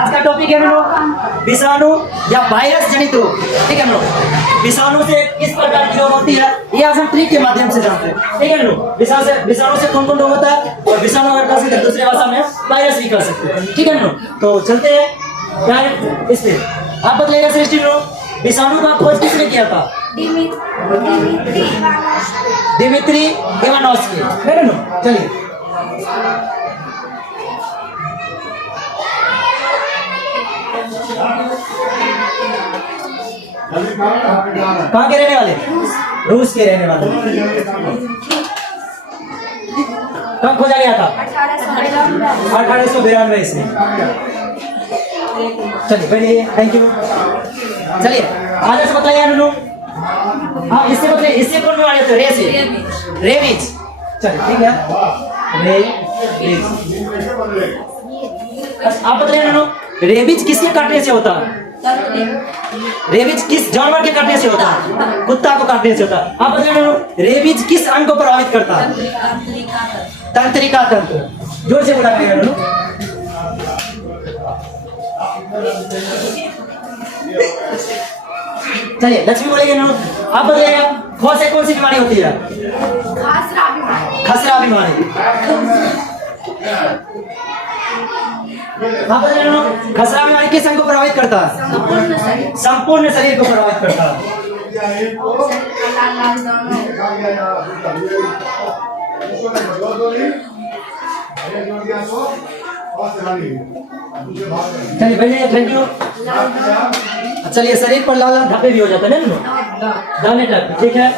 आज का टॉपिक है मेरे विषाणु या वायरस जनित रोग। ठीक है मेरे, विषाणु से किस प्रकार की रोग होती है ये आज हम ट्रिक के माध्यम से जानते हैं। ठीक है मेरे, विषाणु से कौन कौन रोग होता है और विषाणु अगर कह सकते हैं दूसरे भाषा में वायरस भी कर सकते हैं। ठीक है मेरे, तो चलते हैं इस पे। आप बताइएगा सृष्टि रोग विषाणु का खोज किसने किया था? Dmitri Ivanovsky. ठीक है ना, चलिए कहाँ के रहने वाले? रूस के रहने वाले। कब खोजा गया था? 1892 ईस्वी। चलिए पहले थैंक यू। चलिए आगे से बताइए अनुनु। हाँ इससे बताइए, इससे कौन बीमारी होती है? रे से रेबीज। चलिए ठीक है, रेबीज। आप बताइए अनुनु, रेबीज किसके काटने से होता है? रेबीज किस जानवर के काटने से होता है? कुत्ता को काटने से होता है। आप बताइए रेबीज किस अंग को प्रभावित करता है? तंत्रिका तंत्र। जोर से बोला करिए। चलिए लक्ष्मी बोलेंगे ना। आप बताइएगा खो से कौन सी बीमारी होती है? खसरा बीमारी। आप बताइए ना, खसरा बीमारी किस अंग को प्रभावित करता है? संपूर्ण शरीर को प्रभावित करता है। चलिए भैया थैंक यू। चलिए शरीर पर लाल लाल धब्बे भी हो जाते हैं ना, दाने टाइप। ठीक है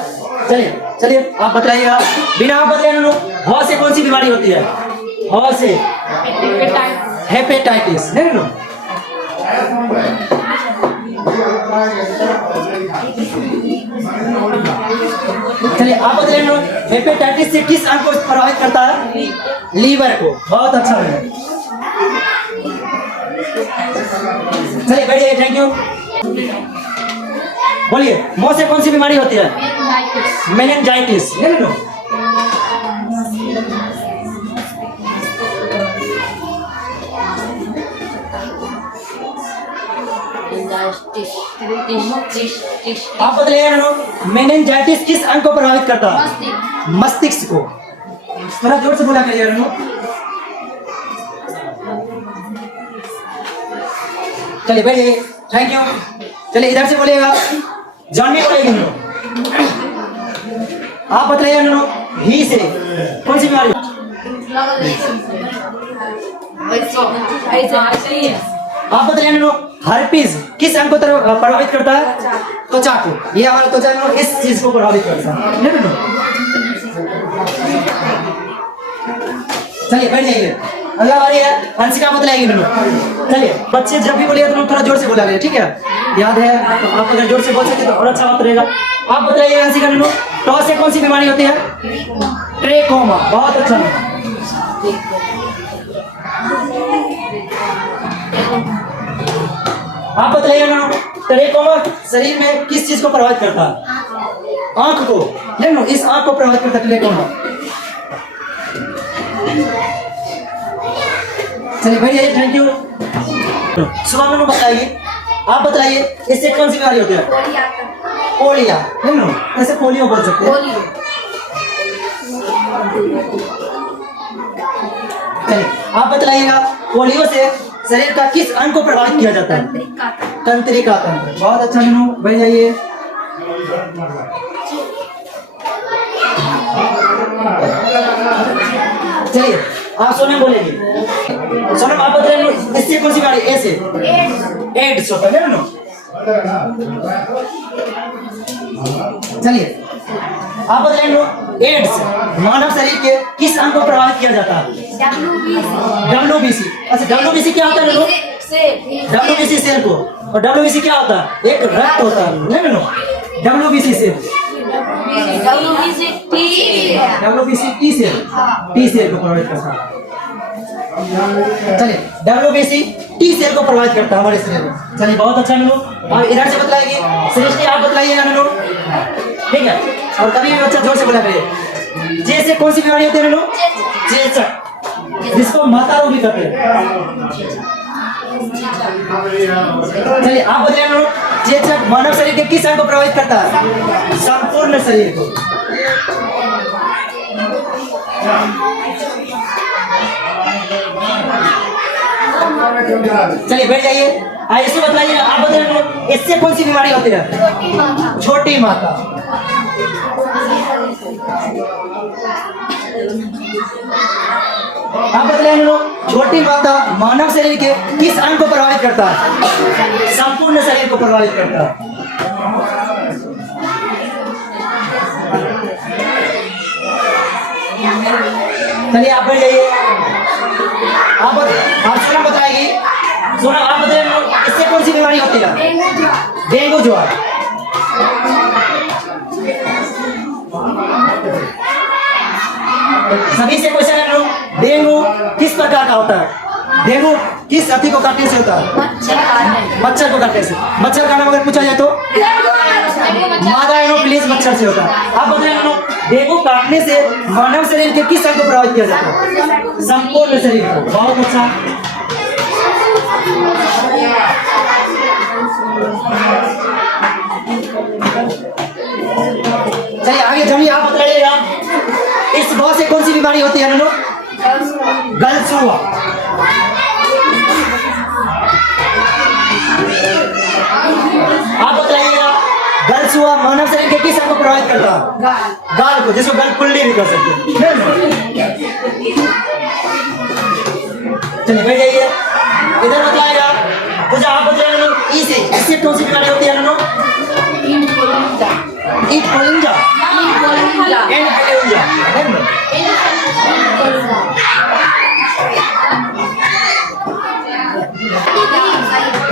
चलिए चलिए आप बताइएगा बिना आप बताइए ना, हौ से कौन सी बीमारी होती है? हौ से हेपेटाइटिस है ना। चलिए आप बताइए ना, हेपेटाइटिस से किस अंग को प्रभावित करता है? लीवर को। बहुत अच्छा है। चलिए बैठिए थैंक यू। बोलिए मौ से कौन सी बीमारी होती है? मेनिंजाइटिस है ना। आप बताइए ना, मेनिंजाइटिस किस अंग को प्रभावित करता है? मस्तिष्क को। थोड़ा जोर से बोला करिए रेनू। चलिए बैठिए थैंक यू। चलिए इधर से बोलिएगा, जानवी बोलेगी। आप बताइए रेनू, ही से कौन सी बीमारी? आप बताइए रेनू, हर्पीज किस अंग को प्रभावित करता है? त्वचा को। ये हमारा त्वचा इस चीज को प्रभावित करता है। चलिए बैठ जाइए, अगला बारी है हंसिका बतलाएगी दोनों। चलिए बच्चे जब भी बोलिए तो थोड़ा जोर से बोला करिए, ठीक है? याद है तो आप अगर जोर से बोल सके तो और अच्छा बात रहेगा। आप बताइए हंसिका दोनों, टॉ से कौन सी बीमारी होती है? ट्रेकोमा। बहुत अच्छा। आप बताइए ना, ट्रेकोमा शरीर में किस चीज को प्रभावित करता है? आंख को। देखो इस आंख को प्रभावित करता है ट्रेकोमा। चलिए भैया थैंक यू। सुबह में बताइए, आप बताइए इससे कौन सी बीमारी होती है? पोलिया है ना, ऐसे पोलियो बोल सकते हैं। चलिए आप बताइएगा पोलियो से शरीर का किस अंग को प्रभावित किया जाता है? तंत्रिका तंत्र। बहुत अच्छा मीनू बैठ जाइए। चलिए आप सोनम बोलेंगे। सोनम आप बताइए इससे कौन सी बीमारी? ऐसे एड्स होता है ना। चलिए आप बताइए एड्स मानव शरीर के किस अंग को प्रभावित किया जाता है? डब्ल्यूबीसी। अच्छा डब्ल्यूबीसी क्या होता है लोग? डब्ल्यूबीसी सेल को। और डब्ल्यूबीसी क्या होता है? एक रक्त होता है ना। WBC cell, WBC T cell को प्रभावित करता है। चलिए डब्ल्यूबीसी टी सेल को प्रभावित करता है हमारे शरीर में। चलिए बहुत अच्छा मीनू। और इधर से बतलाएगी सृष्टि, आप बतलाइएगा मीनू, ठीक है? और कभी भी बच्चा जोर से बोला करिए। जे से कौन सी बीमारी होती है मीनू? चेचक। जिसको माता रोग भी कहते हैं। चलिए आप बताइए चेचक मानव शरीर के किस अंग को प्रभावित करता है? संपूर्ण शरीर को। चलिए बैठ जाइए। ऐसे बताइए आप बताइए इससे कौन सी बीमारी होती है? छोटी माता। आप बताइए छोटी माता मानव शरीर के किस अंग को प्रभावित करता है? संपूर्ण शरीर को प्रभावित करता है। चलिए आप बैठ जाइए। आप सोना बताएगी। सोना आप बताइए इससे कौन सी बीमारी होती है? डेंगू ज्वर। सभी से क्वेश्चन है डेंगू किस प्रकार का होता है? डेंगू किस अति को काटने से होता है? मच्छर को काटने से। मच्छर का नाम अगर पूछा जाए तो मादा एनोफिलिस मच्छर से होता है। आप बताइए डेंगू काटने से मानव शरीर के किस अंग को प्रभावित किया जाता है? संपूर्ण शरीर को। बहुत अच्छा। चलिए आगे जमी आप बताइएगा इस घाव से कौन सी बीमारी होती है? गलसुआ। आप बताइएगा गलसुआ मानव शरीर के किस अंग को प्रभावित करता है? गाल को, जिसको गल फुल्ली भी कर सकते हैं। चलिए बैठ जाइए। इधर बताएगा कुछ आप बताइए इससे कौन सी बीमारी होती है? इन्फ्लुएंजा।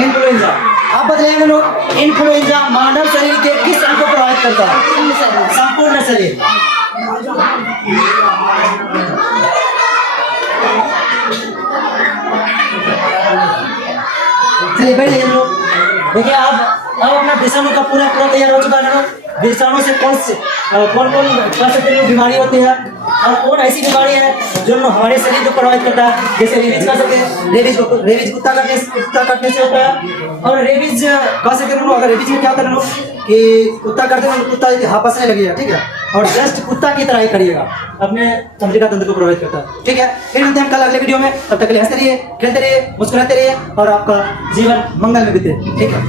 इन्फ्लुएंजा। आप बताइए इन्फ्लुएंजा मानव शरीर के किस अंग को प्रभावित करता है? संपूर्ण शरीर। चलिए बैठिए लोग। देखिए अब अपना विषाणु का पूरा तैयार हो चुका है। विषाणु से कौन कौन कह सकते हैं बीमारी होती है और कौन ऐसी बीमारी है जो हमारे शरीर को प्रभावित करता है? जैसे रेबीज कह सकते हैं। रेबीज कुत्ता काटने से होता है। और रेबीज कह सकते हैं अगर रेबीज में क्या करना कि कुत्ता काटते हैं कुत्ता हापसने लगेगा, ठीक है, और जस्ट कुत्ता की तरह ही करिएगा, अपने तंत्रिका तंत्र को प्रभावित करता है, ठीक है। फिर मिलते हैं कल अगले वीडियो में। तब तक के लिए हंसते रहिए, खेलते रहिए, मुस्कुराते रहिए और आपका जीवन मंगल में बीते, ठीक है।